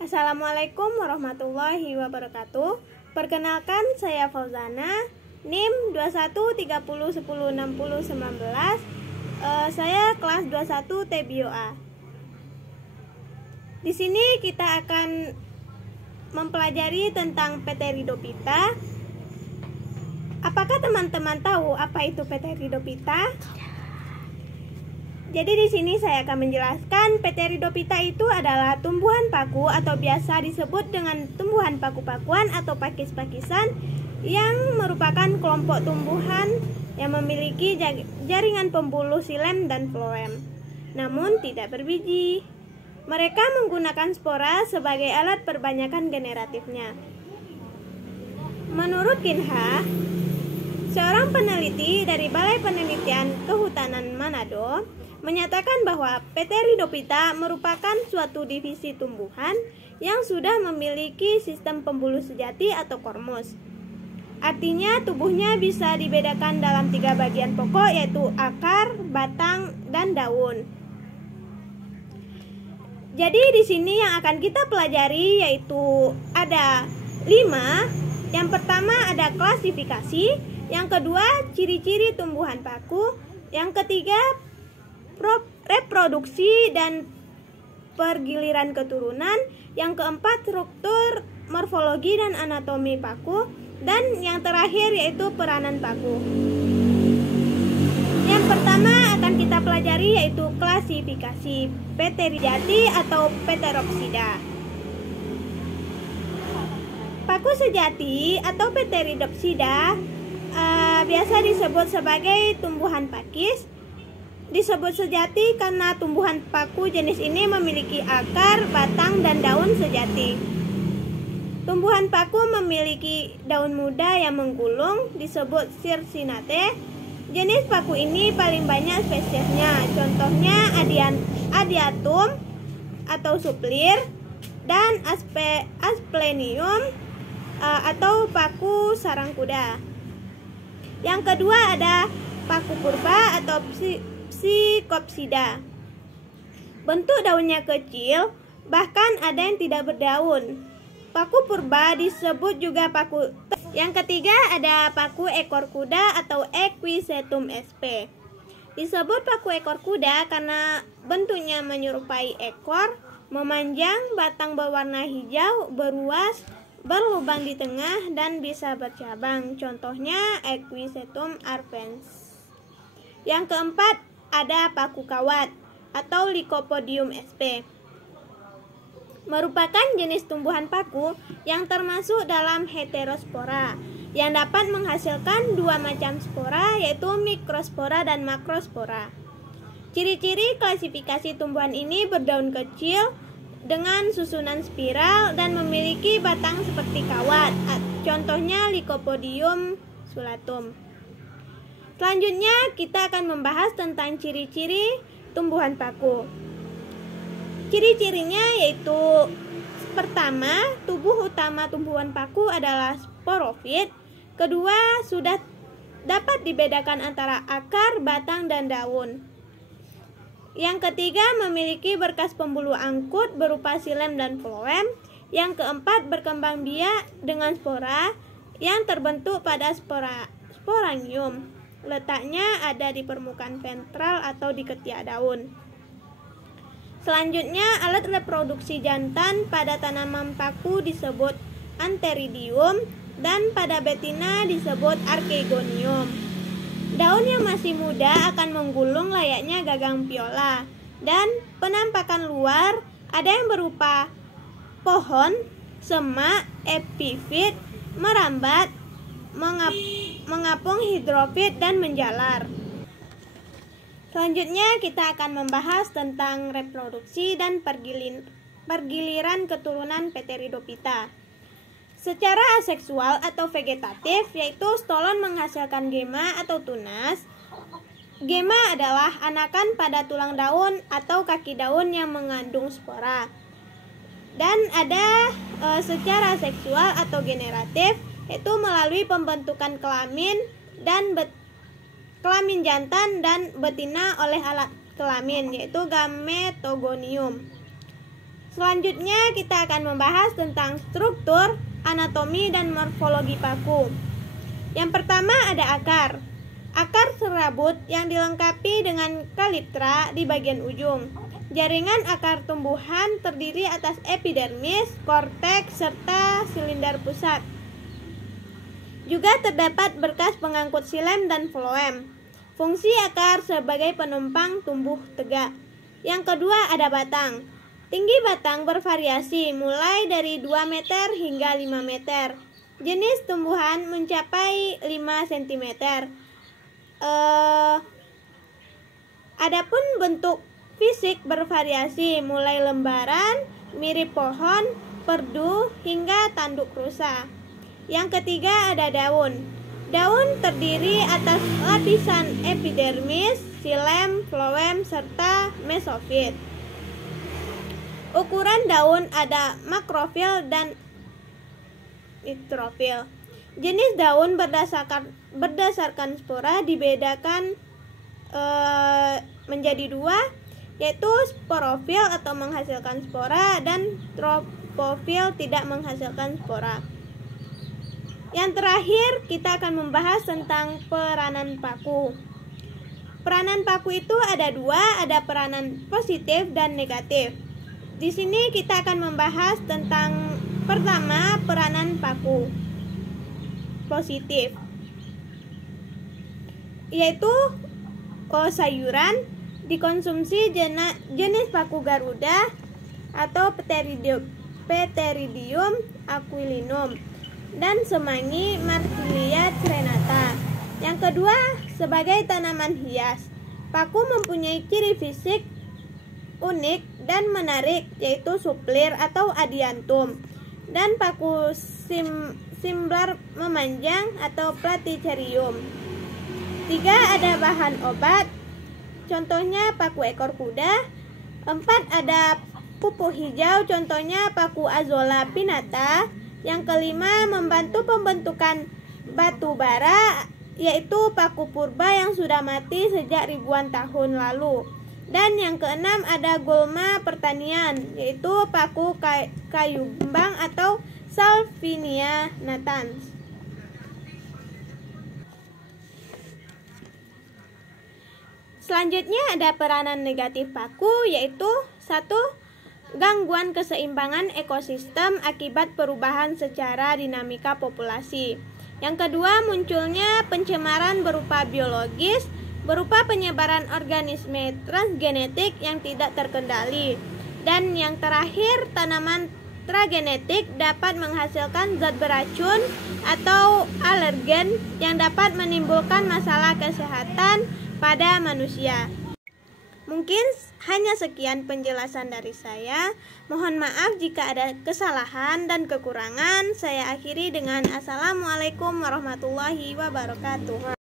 Assalamualaikum warahmatullahi wabarakatuh. Perkenalkan, saya Fauzana, NIM 2130106019. Saya kelas 21 TBio A. Di sini kita akan mempelajari tentang Pteridophyta. Apakah teman-teman tahu apa itu Pteridophyta? Jadi di sini saya akan menjelaskan Pteridophyta itu adalah tumbuhan paku atau biasa disebut dengan tumbuhan paku-pakuan atau pakis-pakisan yang merupakan kelompok tumbuhan yang memiliki jaringan pembuluh xilem dan floem, namun tidak berbiji. Mereka menggunakan spora sebagai alat perbanyakan generatifnya. Menurut Kinha, seorang peneliti dari Balai Penelitian Kehutanan Manado, menyatakan bahwa Pteridophyta merupakan suatu divisi tumbuhan yang sudah memiliki sistem pembuluh sejati atau kormus. Artinya tubuhnya bisa dibedakan dalam 3 bagian pokok, yaitu akar, batang, dan daun. Jadi di sini yang akan kita pelajari yaitu ada 5. Yang pertama ada klasifikasi, yang kedua ciri-ciri tumbuhan paku, yang ketiga reproduksi dan pergiliran keturunan, yang keempat struktur, morfologi dan anatomi paku, dan yang terakhir yaitu peranan paku. Yang pertama akan kita pelajari yaitu klasifikasi Pteridophyta atau Pteropsida. Paku sejati atau Pteridopsida biasa disebut sebagai tumbuhan pakis. Disebut sejati karena tumbuhan paku jenis ini memiliki akar, batang, dan daun sejati. Tumbuhan paku memiliki daun muda yang menggulung, disebut circinate. Jenis paku ini paling banyak spesiesnya, contohnya Adiatum atau suplir dan Asplenium atau paku sarang kuda. Yang kedua ada paku purba atau Psychopsida. Bentuk daunnya kecil, bahkan ada yang tidak berdaun. Paku purba disebut juga paku. Yang ketiga ada paku ekor kuda atau Equisetum sp. Disebut paku ekor kuda karena bentuknya menyerupai ekor, memanjang, batang berwarna hijau, beruas, berlubang di tengah, dan bisa bercabang. Contohnya Equisetum arfens. Yang keempat ada paku kawat atau Lycopodium sp. Merupakan jenis tumbuhan paku yang termasuk dalam heterospora yang dapat menghasilkan 2 macam spora, yaitu mikrospora dan makrospora. Ciri-ciri klasifikasi tumbuhan ini berdaun kecil dengan susunan spiral dan memiliki batang seperti kawat. Contohnya Lycopodium sulatum. Selanjutnya kita akan membahas tentang ciri-ciri tumbuhan paku. Ciri-cirinya yaitu pertama, tubuh utama tumbuhan paku adalah sporofit. Kedua, sudah dapat dibedakan antara akar, batang, dan daun. Yang ketiga, memiliki berkas pembuluh angkut berupa xilem dan floem. Yang keempat, berkembang biak dengan spora yang terbentuk pada sporangium. Letaknya ada di permukaan ventral atau di ketiak daun. Selanjutnya, alat reproduksi jantan pada tanaman paku disebut antheridium dan pada betina disebut archegonium. Daun yang masih muda akan menggulung layaknya gagang piola, dan penampakan luar ada yang berupa pohon, semak, epifit, merambat, mengapung hidrofit, dan menjalar. Selanjutnya kita akan membahas tentang reproduksi dan pergiliran keturunan Pteridophyta. Secara aseksual atau vegetatif, yaitu stolon menghasilkan gema atau tunas. Gema adalah anakan pada tulang daun atau kaki daun yang mengandung spora. Dan ada secara seksual atau generatif, yaitu melalui pembentukan kelamin jantan dan betina oleh alat kelamin, yaitu gametogonium. Selanjutnya kita akan membahas tentang struktur, anatomi, dan morfologi paku. Yang pertama ada akar. Akar serabut yang dilengkapi dengan kalitra di bagian ujung. Jaringan akar tumbuhan terdiri atas epidermis, korteks, serta silinder pusat. Juga terdapat berkas pengangkut xilem dan floem. Fungsi akar sebagai penumpang tumbuh tegak. Yang kedua ada batang. Tinggi batang bervariasi mulai dari 2 meter hingga 5 meter. Jenis tumbuhan mencapai 5 cm. Adapun bentuk fisik bervariasi mulai lembaran, mirip pohon, perdu, hingga tanduk rusa. Yang ketiga ada daun. Daun terdiri atas lapisan epidermis, xilem, floem, serta mesofit. Ukuran daun ada makrofil dan mikrofil. Jenis daun berdasarkan spora dibedakan menjadi 2, yaitu sporofil atau menghasilkan spora dan tropofil tidak menghasilkan spora. Yang terakhir kita akan membahas tentang peranan paku. Peranan paku itu ada 2, ada peranan positif dan negatif. Di sini kita akan membahas tentang pertama peranan paku positif, yaitu sayuran dikonsumsi jenis paku garuda atau Pteridium aquilinum dan semanggi Marsilia crenata. Yang kedua, sebagai tanaman hias, paku mempunyai ciri fisik unik dan menarik, yaitu suplir atau adiantum, dan paku simblar memanjang atau Platycerium. 3, ada bahan obat, contohnya paku ekor kuda. 4, ada pupuk hijau, contohnya paku Azolla pinnata. Yang kelima, membantu pembentukan batu bara, yaitu paku purba yang sudah mati sejak ribuan tahun lalu. Dan yang keenam ada gulma pertanian, yaitu paku kayu gembang atau Salvinia natans. Selanjutnya ada peranan negatif paku, yaitu 1. Gangguan keseimbangan ekosistem akibat perubahan secara dinamika populasi. Yang kedua, munculnya pencemaran berupa biologis, berupa penyebaran organisme transgenetik yang tidak terkendali. Dan yang terakhir, tanaman transgenetik dapat menghasilkan zat beracun atau alergen yang dapat menimbulkan masalah kesehatan pada manusia. Mungkin hanya sekian penjelasan dari saya. Mohon maaf jika ada kesalahan dan kekurangan. Saya akhiri dengan Assalamualaikum warahmatullahi wabarakatuh.